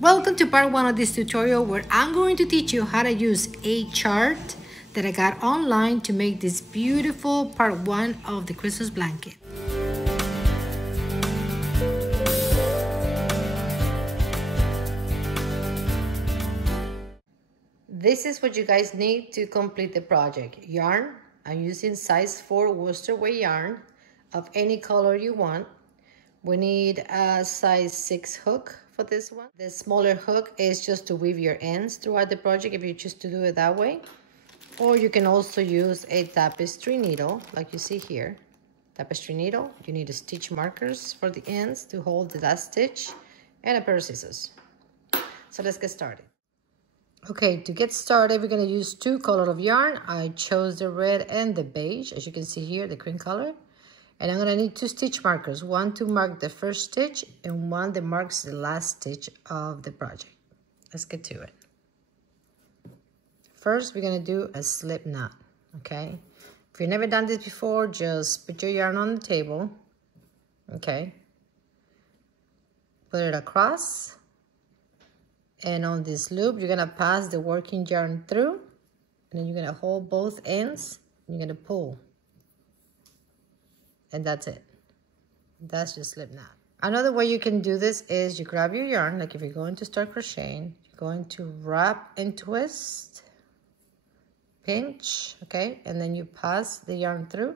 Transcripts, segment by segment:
Welcome to part 1 of this tutorial where I'm going to teach you how to use a chart that I got online to make this beautiful part 1 of the Christmas blanket. This is what you guys need to complete the project. Yarn, I'm using size 4 worsted weight yarn of any color you want. We need a size 6 hook for this one. The smaller hook is just to weave your ends throughout the project if you choose to do it that way. Or you can also use a tapestry needle like you see here. Tapestry needle, you need stitch markers for the ends to hold the last stitch and a pair of scissors. So let's get started. Okay, to get started, we're going to use 2 colors of yarn. I chose the red and the beige, as you can see here, the cream color. And I'm going to need 2 stitch markers, one to mark the first stitch and one that marks the last stitch of the project. Let's get to it. First, we're going to do a slip knot, okay? If you've never done this before, just put your yarn on the table, okay? Put it across. And on this loop, you're going to pass the working yarn through. And then you're going to hold both ends. And you're going to pull. And that's it. That's your slip knot. Another way you can do this is you grab your yarn, like if you're going to start crocheting, you're going to wrap and twist, pinch, okay? And then you pass the yarn through.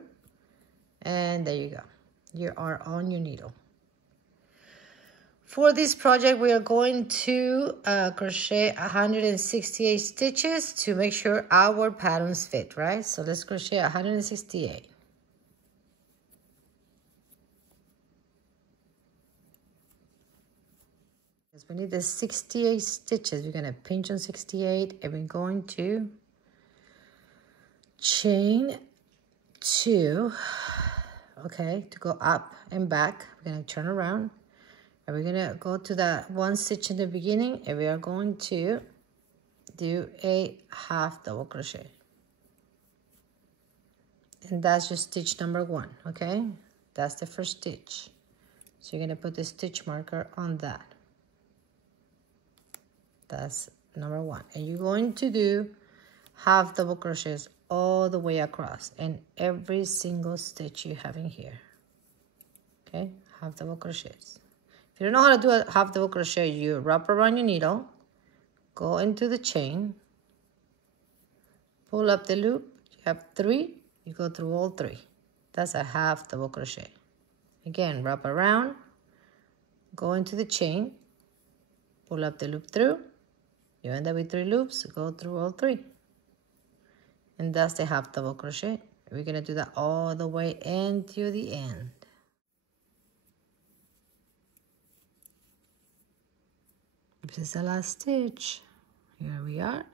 And there you go. You are on your needle. For this project, we are going to crochet 168 stitches to make sure our patterns fit, right? So let's crochet 168. Because we need the 68 stitches. We're going to pinch on 68 and we're going to chain 2, okay, to go up and back. We're going to turn around. And we're going to go to that 1 stitch in the beginning and we are going to do a half double crochet. And that's just stitch number 1, okay? That's the first stitch. So you're going to put the stitch marker on that. That's number 1. And you're going to do half double crochets all the way across in every single stitch you have in here. Okay? Half double crochets. If you don't know how to do a half double crochet, you wrap around your needle, go into the chain, pull up the loop. You have 3, you go through all 3. That's a half double crochet. Again, wrap around, go into the chain, pull up the loop through. You end up with 3 loops, go through all 3. And that's the half double crochet. We're going to do that all the way into the end. This is the last stitch. Here we are.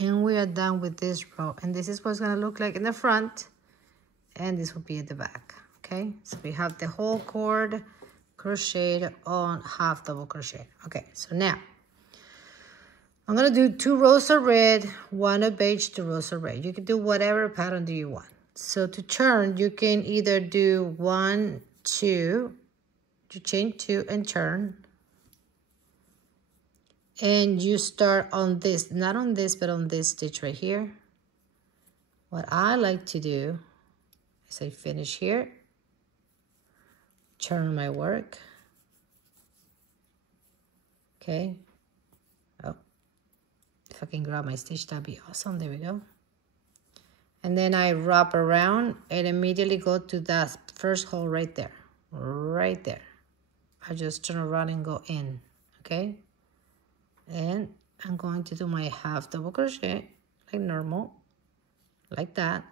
And we are done with this row. And this is what's going to look like in the front. And this will be at the back. Okay, so we have the whole cord crocheted on half double crochet. Okay, so now I'm going to do 2 rows of red, 1 of beige, 2 rows of red. You can do whatever pattern do you want. So to turn, you can either do 1, 2, you chain 2 and turn. And you start on this, not on this, but on this stitch right here. What I like to do is I finish here, turn my work. Okay. Oh, if I can grab my stitch, that'd be awesome. There we go. And then I wrap around and immediately go to that first hole right there. Right there. I just turn around and go in, okay? And I'm going to do my half double crochet like normal, like that.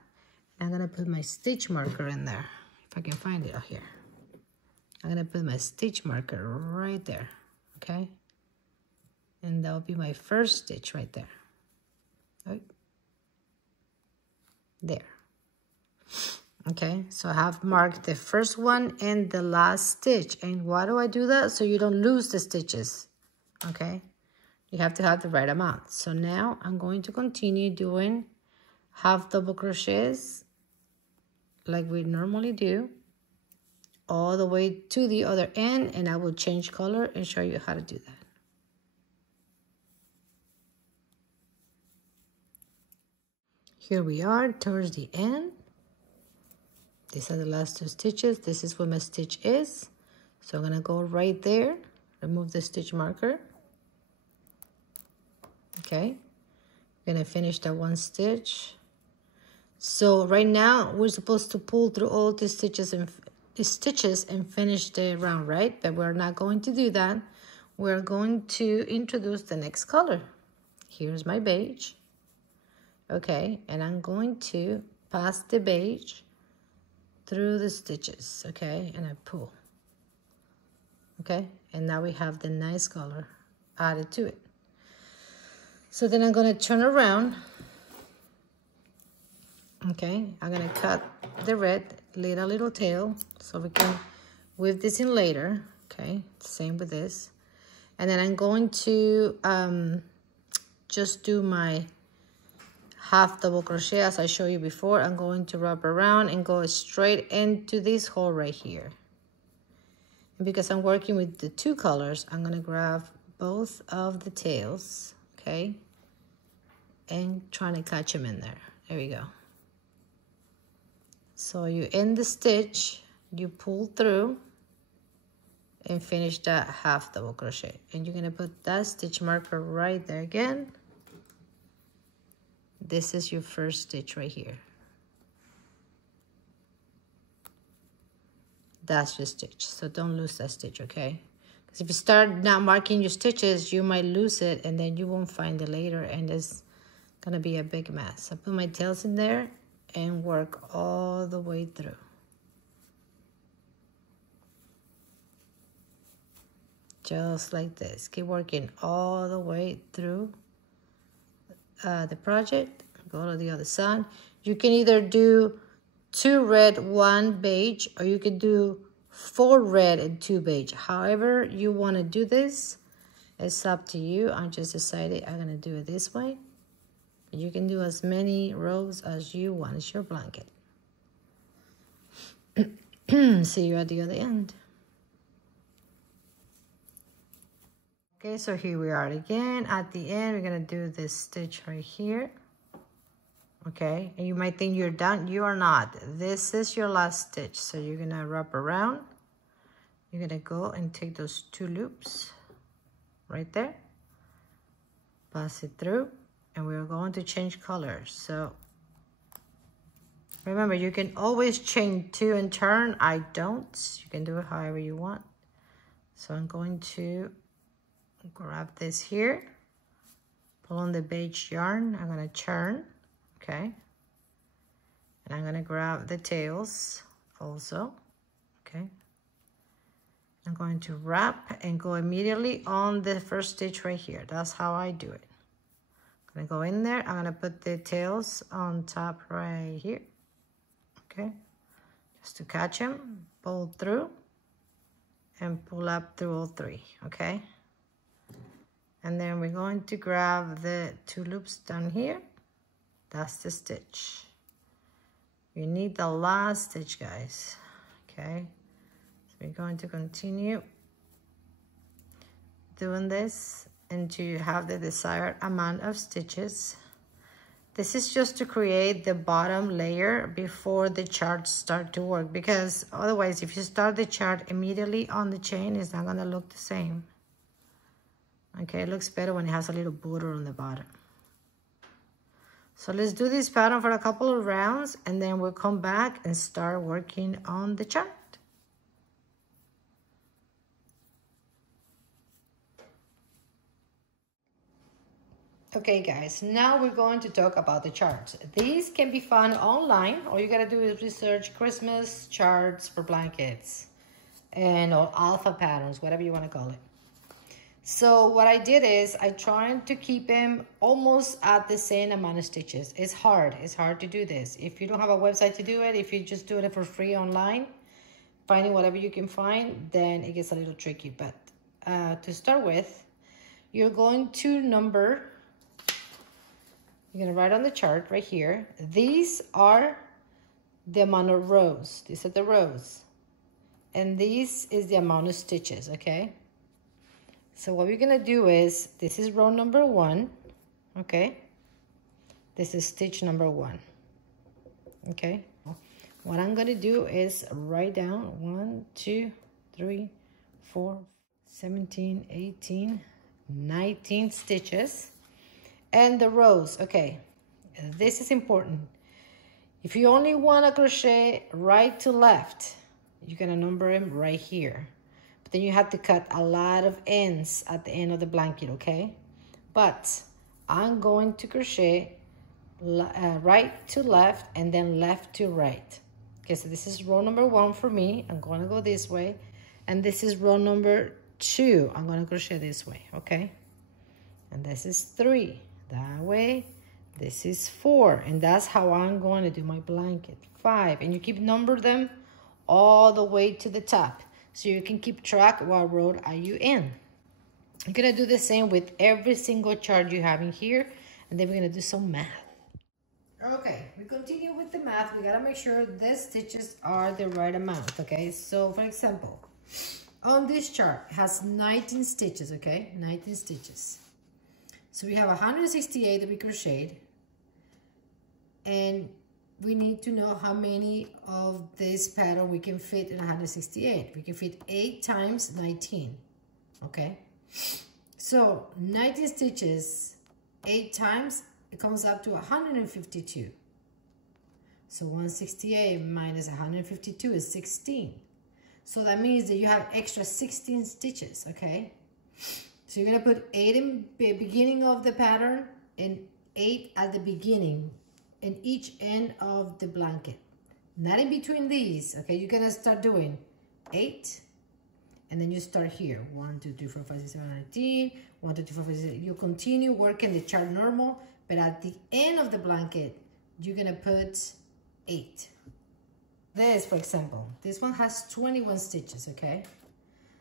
And I'm going to put my stitch marker in there, if I can find it out here. I'm going to put my stitch marker right there, okay? And that will be my first stitch right there. Right? There. Okay, so I have marked the first one and the last stitch. And why do I do that? So you don't lose the stitches, okay? You have to have the right amount. So now I'm going to continue doing half double crochets like we normally do all the way to the other end, and I will change color and show you how to do that. Here we are towards the end. These are the last 2 stitches. This is where my stitch is. So I'm gonna go right there, remove the stitch marker. Okay, I'm gonna finish that 1 stitch. So right now we're supposed to pull through all the stitches and finish the round, right? But we're not going to do that. We're going to introduce the next color. Here's my beige. Okay, and I'm going to pass the beige through the stitches, okay, and I pull. Okay, and now we have the nice color added to it. So then I'm gonna turn around. Okay, I'm gonna cut the red, leave a little tail so we can weave this in later. Okay, same with this. And then I'm going to just do my half double crochet as I showed you before. I'm going to wrap around and go straight into this hole right here. And because I'm working with the 2 colors, I'm gonna grab both of the tails, okay, and trying to catch them in there. There we go. So you end the stitch, you pull through and finish that half double crochet. And you're gonna put that stitch marker right there again. This is your first stitch right here. That's your stitch, so don't lose that stitch, okay? Because if you start not marking your stitches, you might lose it and then you won't find it later and it's gonna be a big mess. I put my tails in there and work all the way through. Just like this. Keep working all the way through the project. Go to the other side. You can either do 2 red, 1 beige, or you could do 4 red and 2 beige. However you want to do this, it's up to you. I just decided I'm gonna do it this way. You can do as many rows as you want. It's your blanket. See you at the other end. Okay, so here we are again. At the end, we're gonna do this stitch right here. Okay, and you might think you're done. You are not. This is your last stitch. So you're gonna wrap around. You're gonna go and take those 2 loops right there. Pass it through, and we're going to change colors. So remember, you can always chain 2 and turn. I don't. You can do it however you want. So I'm going to grab this here, pull on the beige yarn. I'm gonna turn, okay, and I'm gonna grab the tails also, okay. I'm going to wrap and go immediately on the first stitch right here. That's how I do it. I'm gonna go in there. I'm gonna put the tails on top right here, okay, just to catch them. Pull through and pull up through all 3, okay. And then we're going to grab the 2 loops down here. That's the stitch. You need the last stitch, guys, okay. So we're going to continue doing this until you have the desired amount of stitches. This is just to create the bottom layer before the charts start to work, because otherwise if you start the chart immediately on the chain, it's not gonna look the same. Okay, it looks better when it has a little border on the bottom. So let's do this pattern for a couple of rounds and then we'll come back and start working on the chart. Okay guys, now we're going to talk about the charts. These can be found online. All you gotta do is research Christmas charts for blankets and or alpha patterns, whatever you wanna call it. So what I did is I tried to keep them almost at the same amount of stitches. It's hard to do this. If you don't have a website to do it, if you just do it for free online, finding whatever you can find, then it gets a little tricky. But to start with, you're going to number, you're gonna write on the chart right here. These are the amount of rows. These are the rows. And this is the amount of stitches, okay? So what we're gonna do is, this is row number 1, okay? This is stitch number 1, okay? What I'm gonna do is write down 1, 2, 3, 4, 17, 18, 19 stitches. And the rows, okay, this is important. If you only wanna crochet right to left, you're gonna number them right here. But then you have to cut a lot of ends at the end of the blanket, okay? But I'm going to crochet right to left and then left to right. Okay, so this is row number 1 for me. I'm gonna go this way. And this is row number 2. I'm gonna crochet this way, okay? And this is 3, that way. This is 4, and that's how I'm going to do my blanket. 5, and you keep number them all the way to the top, so you can keep track what row are you in. You're gonna do the same with every single chart you have in here, and then we're gonna do some math. Okay, we continue with the math. We gotta make sure the stitches are the right amount, okay? So for example, on this chart, it has 19 stitches, okay? 19 stitches. So we have 168 that we crocheted, and we need to know how many of this pattern we can fit in 168. We can fit 8 times 19, okay? So 19 stitches, 8 times, it comes up to 152. So 168 minus 152 is 16. So that means that you have extra 16 stitches, okay? So you're gonna put 8 in the beginning of the pattern and 8 at the beginning in each end of the blanket. Not in between these, okay? You're gonna start doing 8, and then you start here. 1, 2, 3, 4, 5, 6, 7, 19. 1, 2, 3, 4, 5, 6, 7. You continue working the chart normal, but at the end of the blanket, you're gonna put 8. This, for example, this one has 21 stitches, okay?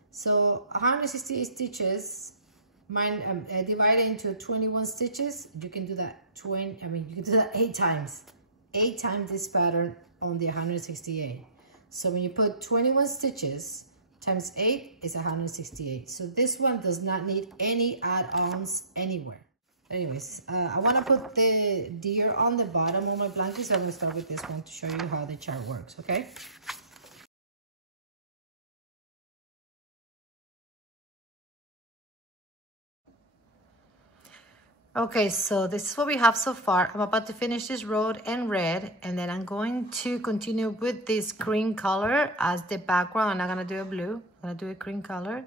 So 168 stitches, divided into 21 stitches, you can do that you can do that 8 times. 8 times this pattern on the 168. So when you put 21 stitches times 8 is 168. So this one does not need any add-ons anywhere. Anyways, I want to put the deer on the bottom of my blanket, so I'm going to start with this one to show you how the chart works, okay? Okay, so this is what we have so far. I'm about to finish this row in red, and then I'm going to continue with this cream color as the background. I'm not gonna do a blue, I'm gonna do a cream color. And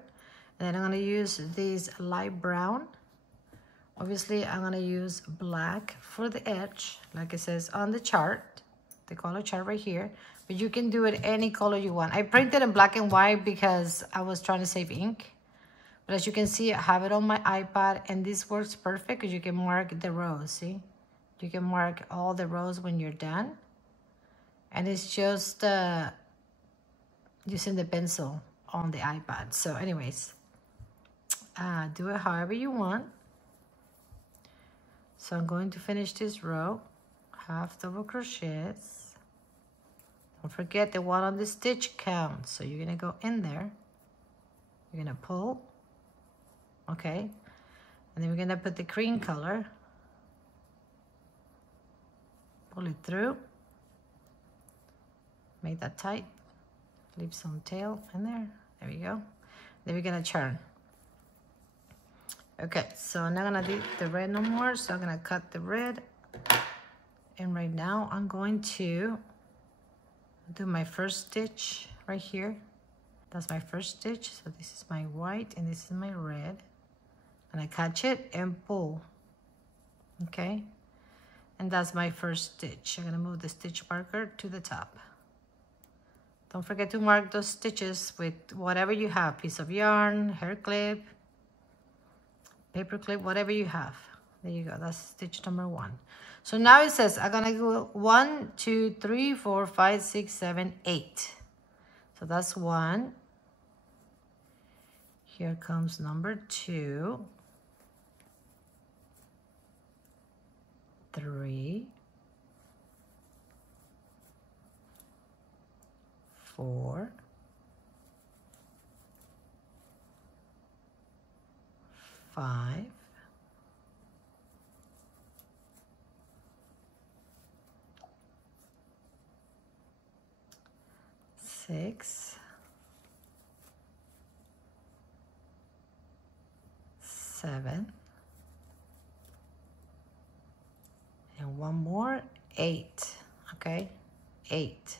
then I'm gonna use this light brown. Obviously, I'm gonna use black for the edge, like it says on the chart, the color chart right here. But you can do it any color you want. I printed in black and white because I was trying to save ink. But as you can see, I have it on my iPad, and this works perfect because you can mark the rows, see? You can mark all the rows when you're done. And it's just using the pencil on the iPad. So anyways, do it however you want. So I'm going to finish this row, half double crochets. Don't forget the one on the stitch count. So you're gonna go in there, you're gonna pull, okay? And then we're gonna put the cream color, pull it through, make that tight, leave some tail in there, there we go. Then we're gonna turn. Okay, so I'm not gonna do the red no more, so I'm gonna cut the red. And right now I'm going to do my first stitch right here. That's my first stitch. So this is my white and this is my red. And I catch it and pull, okay? And that's my first stitch. I'm gonna move the stitch marker to the top. Don't forget to mark those stitches with whatever you have, piece of yarn, hair clip, paper clip, whatever you have. There you go, that's stitch number 1. So now it says I'm gonna go 1, 2, 3, 4, 5, 6, 7, 8. So that's 1. Here comes number 2, 3, 4, 5, 6, 7, and one more, 8. Okay, 8.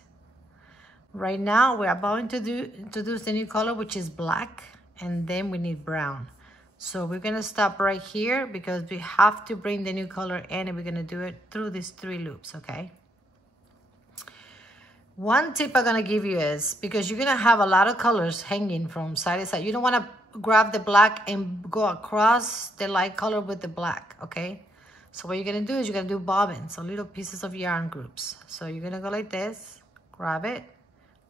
Right now we're about to introduce the new color, which is black, and then we need brown. So we're gonna stop right here because we have to bring the new color in, and we're gonna do it through these 3 loops, okay? One tip I'm gonna give you is, because you're gonna have a lot of colors hanging from side to side, you don't wanna grab the black and go across the light color with the black, okay? So what you're gonna do is you're gonna do bobbins, so little pieces of yarn groups. So you're gonna go like this, grab it,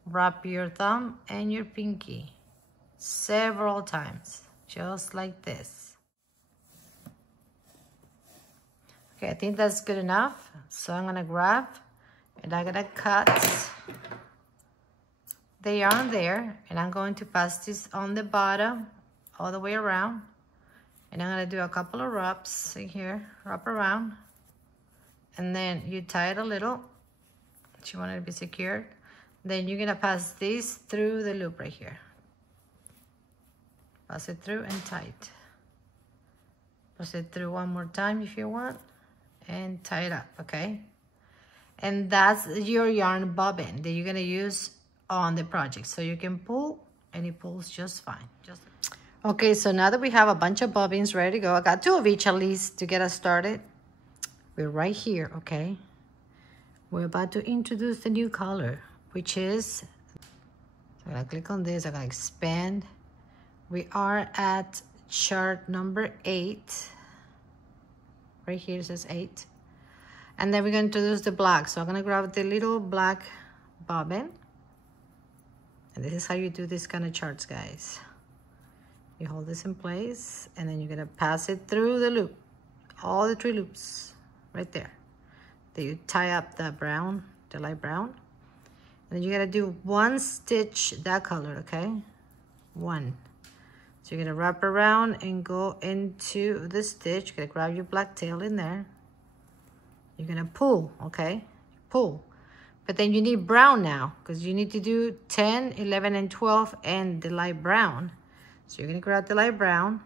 wrap your thumb and your pinky several times, just like this. Okay, I think that's good enough. So I'm gonna grab and I'm gonna cut the yarn there, and I'm going to pass this on the bottom all the way around, and I'm gonna do a couple of wraps in here, wrap around, and then you tie it a little, you want it to be secured. Then you're gonna pass this through the loop right here. Pass it through and tight. Pass it through one more time if you want, and tie it up, okay? And that's your yarn bobbin that you're gonna use on the project. So you can pull, and it pulls just fine. Okay, so now that we have a bunch of bobbins ready to go, I got 2 of each at least to get us started. We're right here, okay? We're about to introduce the new color, which is, I'm gonna click on this, I'm gonna expand. We are at chart number 8. Right here it says 8. And then we're gonna introduce the black. So I'm gonna grab the little black bobbin. And this is how you do this kind of charts, guys. You hold this in place, and then you're gonna pass it through the loop. All the 3 loops, right there. Then you tie up the brown, the light brown. And then you gotta do 1 stitch that color, okay? 1. So you're gonna wrap around and go into the stitch. You're gonna grab your black tail in there. You're gonna pull, okay? Pull. But then you need brown now, because you need to do 10, 11, and 12, and the light brown. So you're gonna grab the light brown,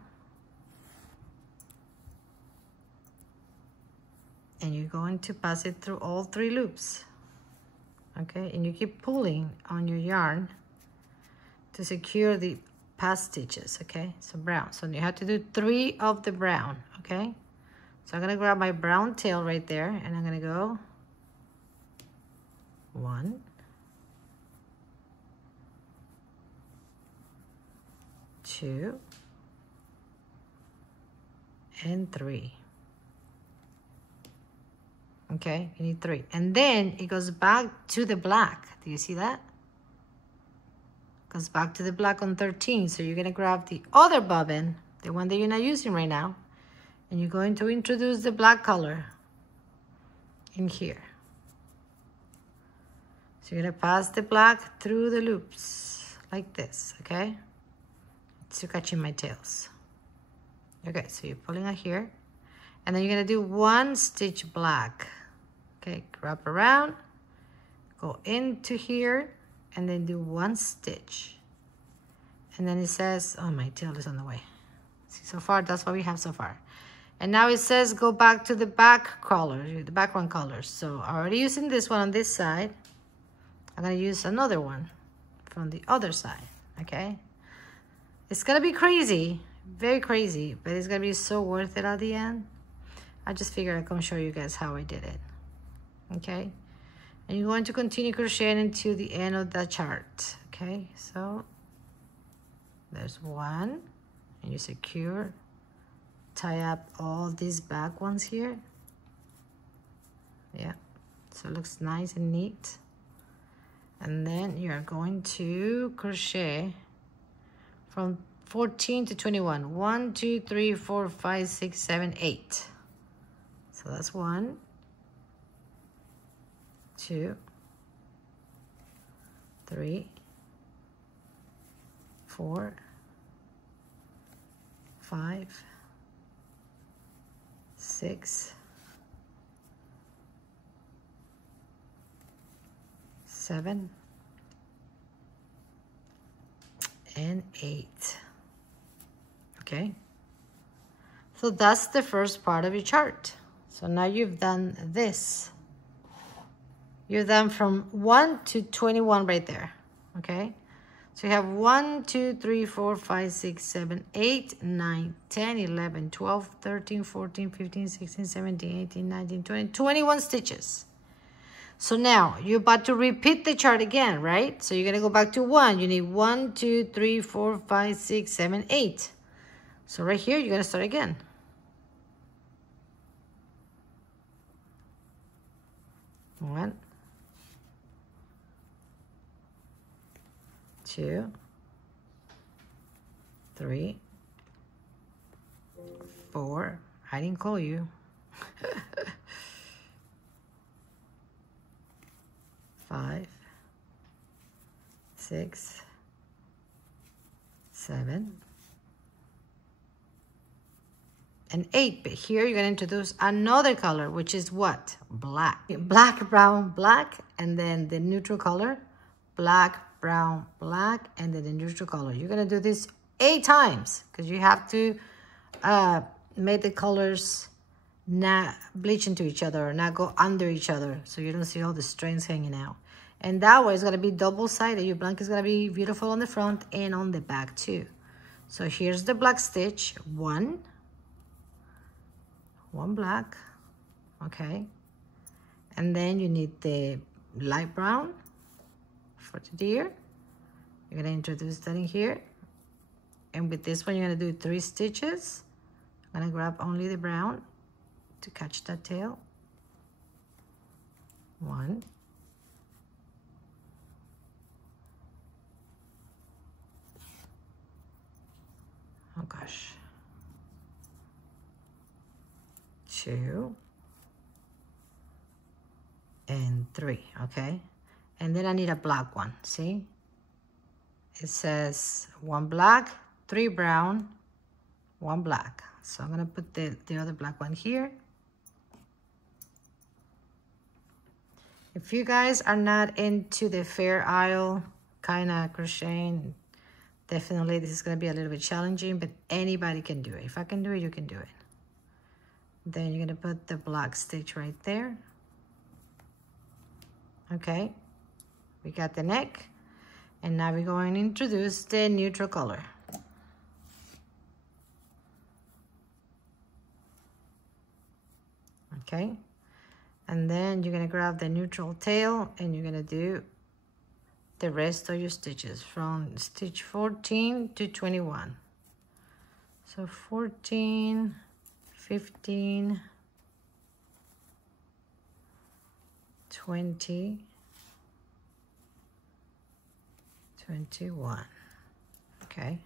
and you're going to pass it through all 3 loops. Okay, and you keep pulling on your yarn to secure the past stitches, okay? So brown, so you have to do 3 of the brown, okay? So I'm gonna grab my brown tail right there, and I'm gonna go 1, 2, and 3. Okay, you need 3. And then it goes back to the black. Do you see that? Goes back to the black on 13. So you're gonna grab the other bobbin, the one that you're not using right now, and you're going to introduce the black color in here. So you're gonna pass the black through the loops like this, okay? It's catching my tails. Okay, so you're pulling out here, and then you're gonna do 1 stitch black. Okay, wrap around, go into here, and then do 1 stitch. And then it says, oh, my tail is on the way. See, so far, that's what we have so far. And now it says go back to the back color, the background colors. So I'm already using this one on this side. I'm gonna use another one from the other side, okay? It's gonna be crazy, very crazy, but it's gonna be so worth it at the end. I just figured I'd come show you guys how I did it, okay? And you're going to continue crocheting until the end of the chart, okay? So there's 1, and you secure, tie up all these back ones here. Yeah, so it looks nice and neat. And then you're going to crochet from 14 to 21. 1, 2, 3, 4, 5, 6, 7, 8. So that's 1, 2, 3, 4, 5, 6, 7, and 8. Okay, so that's the first part of your chart. So now you've done this. You've done from 1 to 21 right there. Okay, so you have 1, 2, 3, 4, 5, 6, 7, 8, 9, 10, 11, 12, 13, 14, 15, 16, 17, 18, 19, 20, 21 stitches. So now you're about to repeat the chart again, right? So you're going to go back to 1. You need 1, 2, 3, 4, 5, 6, 7, 8. So right here, you're going to start again. 1, 2, 3, 4. I didn't call you. 5, 6, 7, and 8. But here you're going to introduce another color, which is what? Black. Black, brown, black, and then the neutral color. Black, brown, black, and then the neutral color. You're going to do this 8 times because you have to make the colors not bleach into each other or not go under each other so you don't see all the strands hanging out. And that way it's going to be double-sided. Your blanket is going to be beautiful on the front and on the back too. So here's the black stitch. 1 black, okay, and then you need the light brown for the deer. You're going to introduce that in here, and with this one you're going to do 3 stitches. I'm going to grab only the brown to catch that tail. 1, 2, and 3, okay? And then I need a black one, see? It says 1 black, 3 brown, 1 black. So I'm gonna put the other black one here. If you guys are not into the Fair Isle kind of crocheting, definitely this is gonna be a little bit challenging, but anybody can do it. If I can do it, you can do it. Then you're gonna put the black stitch right there. Okay, we got the neck, and now we're going to introduce the neutral color. Okay, and then you're gonna grab the neutral tail and you're gonna do the rest of your stitches from stitch 14 to 21. So 14, 15, 20, 21. Okay,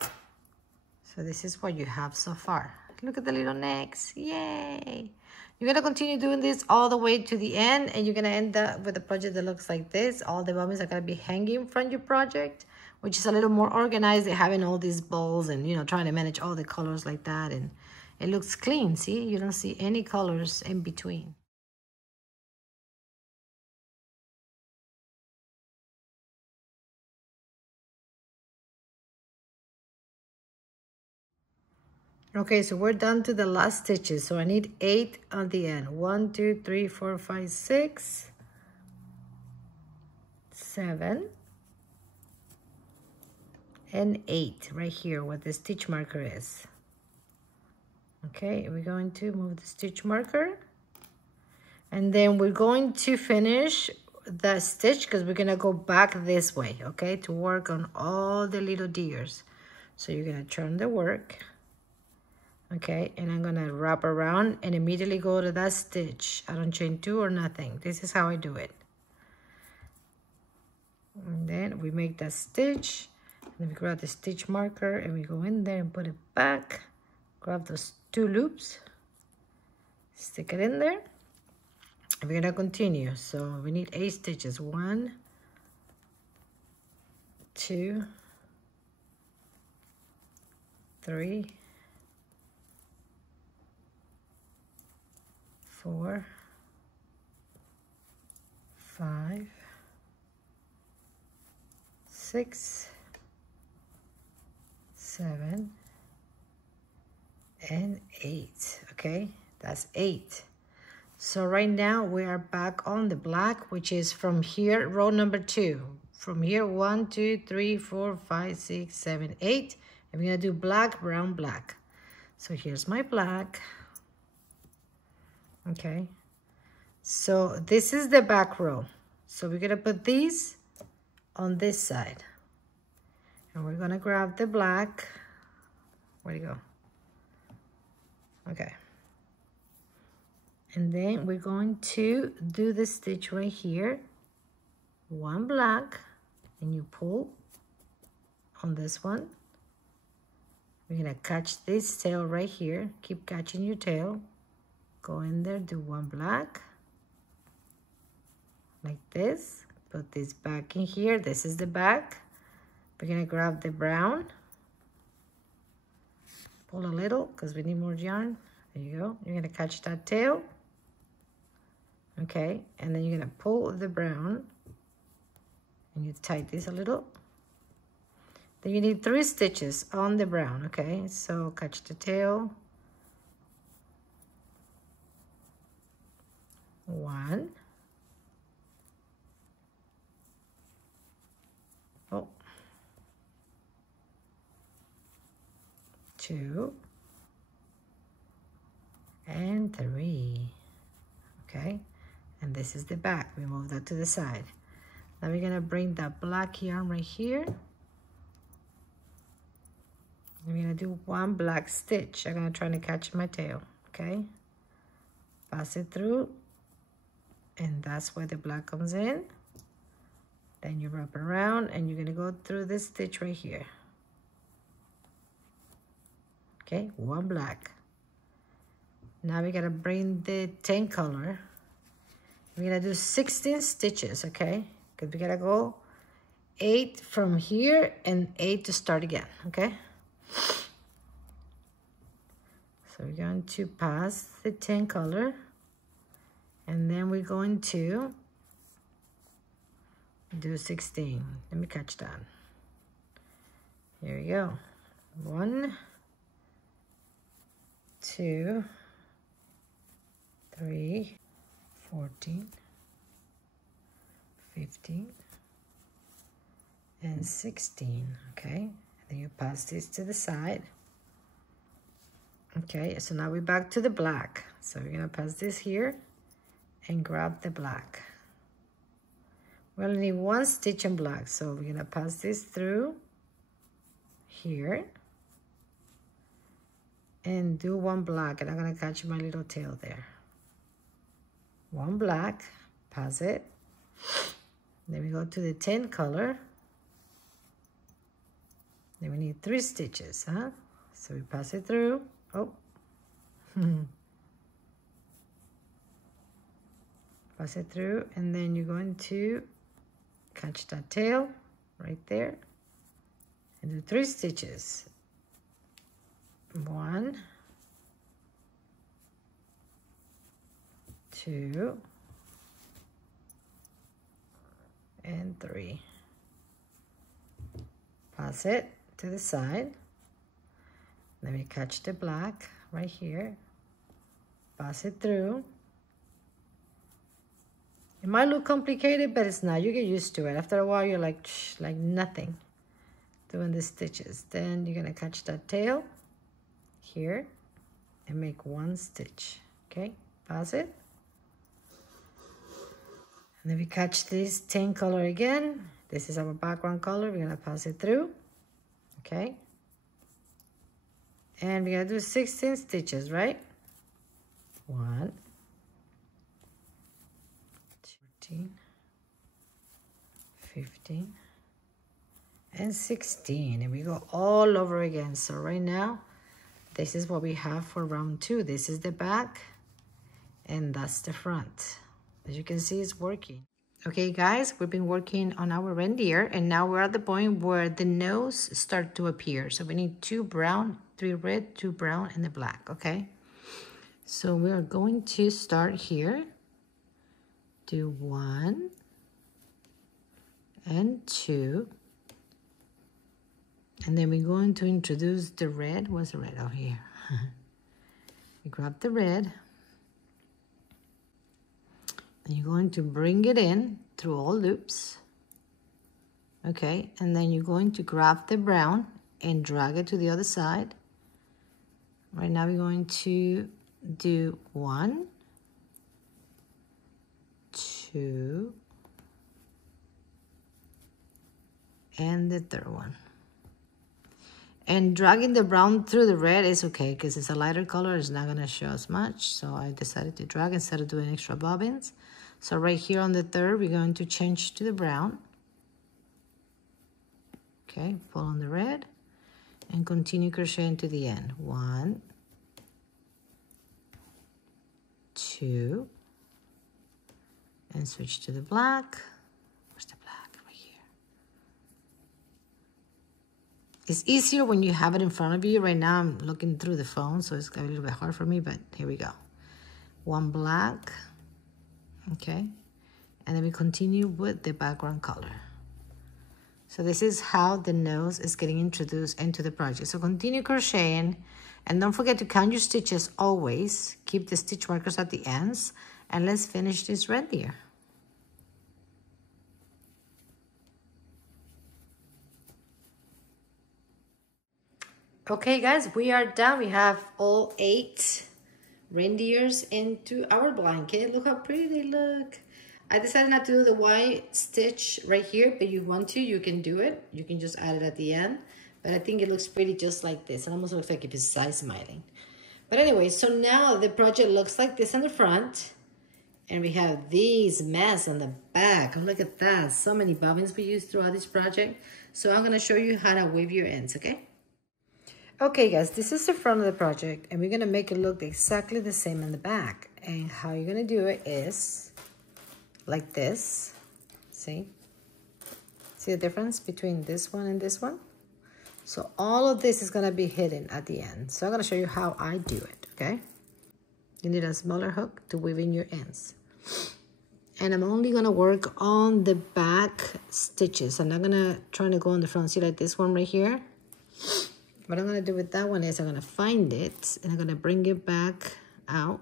so this is what you have so far. Look at the little necks. Yay! You're gonna continue doing this all the way to the end, and you're gonna end up with a project that looks like this. All the bobbins are gonna be hanging from your project, which is a little more organized than having all these balls and, you know, trying to manage all the colors like that. And it looks clean. See, you don't see any colors in between. Okay, so we're down to the last stitches. So I need 8 on the end. 1, 2, 3, 4, 5, 6, 7, and 8 right here where the stitch marker is. Okay, we're going to move the stitch marker, and then we're going to finish the stitch because we're gonna go back this way, okay, to work on all the little deers. So you're gonna turn the work. Okay, and I'm gonna wrap around and immediately go to that stitch. I don't chain 2 or nothing. This is how I do it. And then we make that stitch, and then we grab the stitch marker and we go in there and put it back. Grab those 2 loops, stick it in there, and we're gonna continue. So we need 8 stitches. 1, 2, 3, 4, 5, 6, 7, and 8. Okay, that's 8. So right now we are back on the black, which is from here, row number 2. From here, 1, 2, 3, 4, 5, 6, 7, 8. And we're gonna do black, brown, black. So here's my black. Okay, so this is the back row. So we're gonna put these on this side. And we're gonna grab the black. Where'd it go? Okay. And then we're going to do the stitch right here. 1 black, and you pull on this one. We're gonna catch this tail right here. Keep catching your tail. Go in there, do 1 black. Like this. Put this back in here. This is the back. We're gonna grab the brown. Pull a little, because we need more yarn. There you go. You're gonna catch that tail. Okay, and then you're gonna pull the brown and you tighten this a little. Then you need 3 stitches on the brown, okay? So catch the tail. 1. Oh. 2. And 3. Okay. And this is the back. We move that to the side. Now we're gonna bring that black yarn right here. We're gonna do 1 black stitch. I'm gonna try to catch my tail, okay? Pass it through, and that's where the black comes in. Then you wrap it around, and you're gonna go through this stitch right here. Okay, 1 black. Now we gotta bring the 10 color. We're gonna do 16 stitches, okay? Because we gotta go 8 from here and 8 to start again, okay? So we're going to pass the 10 color, and then we're going to do 16. Let me catch that. Here we go. 1, 2, 3, 14, 15, and 16, okay? And then you pass this to the side. Okay, so now we're back to the black. So we're gonna pass this here and grab the black. We only need 1 stitch in black, so we're gonna pass this through here and do 1 black, and I'm gonna catch my little tail there. 1 black, pass it. Then we go to the 10 color. Then we need 3 stitches, huh? So we pass it through. Oh. Pass it through, and then you're going to catch that tail right there and do 3 stitches. 1, 2, and 3. Pass it to the side. Let me catch the black right here. Pass it through. It might look complicated, but it's not. You get used to it. After a while, you're like nothing doing the stitches. Then you're gonna catch that tail here and make 1 stitch. Okay, pass it. And then we catch this 10 color again. This is our background color. We're gonna pass it through. Okay. And we're gonna do 16 stitches, right? 1, 14, 15, and 16. And we go all over again. So right now, this is what we have for round 2. This is the back, and that's the front. As you can see, it's working. Okay, guys, we've been working on our reindeer, and now we're at the point where the nose start to appear. So we need 2 brown, 3 red, 2 brown, and the black, okay? So we are going to start here. Do 1 and 2. And then we're going to introduce the red. What's the red? Oh, here. You grab the red. And you're going to bring it in through all loops. Okay, and then you're going to grab the brown and drag it to the other side. Right now we're going to do 1, 2, and the third one. And dragging the brown through the red is okay because it's a lighter color. It's not gonna show as much. So I decided to drag instead of doing extra bobbins. So right here on the third, we're going to change to the brown. Okay, pull on the red and continue crocheting to the end. 1, 2, and switch to the black. Where's the black? Right here. It's easier when you have it in front of you. Right now I'm looking through the phone, so it's gonna be a little bit hard for me, but here we go. 1 black, okay? And then we continue with the background color. So this is how the nose is getting introduced into the project. So continue crocheting, and don't forget to count your stitches always. Keep the stitch markers at the ends, and let's finish this red here. Okay guys, we are done. We have all 8 reindeers into our blanket. Look how pretty they look. I decided not to do the white stitch right here, but you want to, you can do it. You can just add it at the end. But I think it looks pretty just like this. It almost looks like it's smiling. But anyway, so now the project looks like this on the front. And we have these mess on the back. Oh, look at that. So many bobbins we used throughout this project. So I'm gonna show you how to weave your ends, okay? Okay guys, this is the front of the project, and we're gonna make it look exactly the same in the back. And how you're gonna do it is like this. See the difference between this one and this one? So all of this is gonna be hidden at the end. So I'm gonna show you how I do it, okay? You need a smaller hook to weave in your ends. And I'm only gonna work on the back stitches. I'm not gonna try to go on the front. See, like this one right here? What I'm gonna do with that one is I'm gonna find it and I'm gonna bring it back out.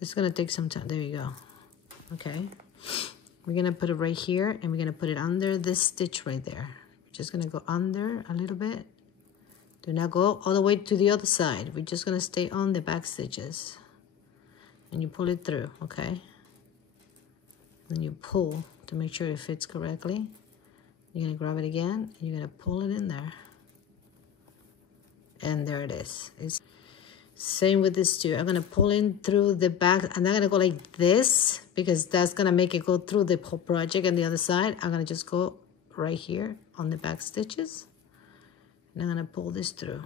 It's gonna take some time. There you go. Okay. We're gonna put it right here and we're gonna put it under this stitch right there. Just gonna go under a little bit. Do not go all the way to the other side. We're just gonna stay on the back stitches. And you pull it through, okay? Then you pull to make sure it fits correctly. You're gonna grab it again, and you're gonna pull it in there. And there it is. It's same with this too. I'm gonna pull in through the back. I'm not gonna go like this because that's gonna make it go through the whole project and the other side. I'm gonna just go right here on the back stitches. And I'm gonna pull this through.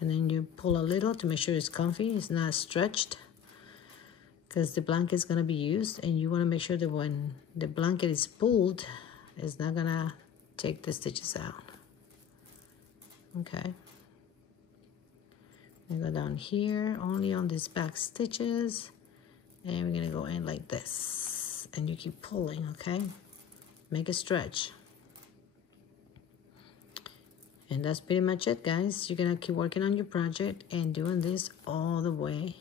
And then you pull a little to make sure it's comfy, it's not stretched. Because the blanket is gonna be used, and you wanna make sure that when the blanket is pulled, it's not gonna take the stitches out. Okay. I'm gonna go down here, only on these back stitches, and we're gonna go in like this. And you keep pulling, okay? Make it stretch. And that's pretty much it, guys. You're gonna keep working on your project and doing this all the way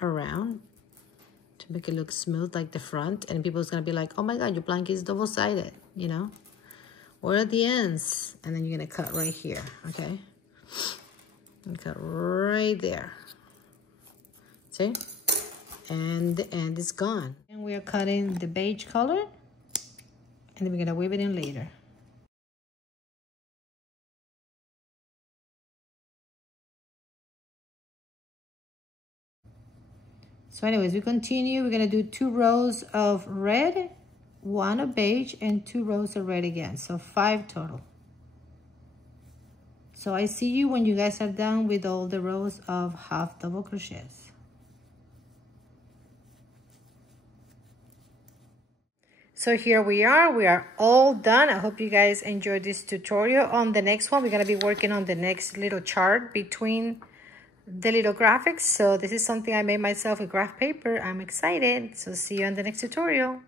around to make it look smooth like the front, and people's gonna be like, oh my god, your blanket is double-sided, you know, or at the ends. And then you're gonna cut right here, okay? And cut right there, see? And the end is gone. And we are cutting the beige color, and then we're gonna weave it in later. So anyways, we continue. We're gonna do 2 rows of red, 1 of beige, and 2 rows of red again. So 5 total. So I see you when you guys are done with all the rows of half double crochets. So here we are all done. I hope you guys enjoyed this tutorial. On the next one, we're gonna be working on the next little chart between the little graphics. So this is something I made myself with graph paper. I'm excited. So see you on the next tutorial.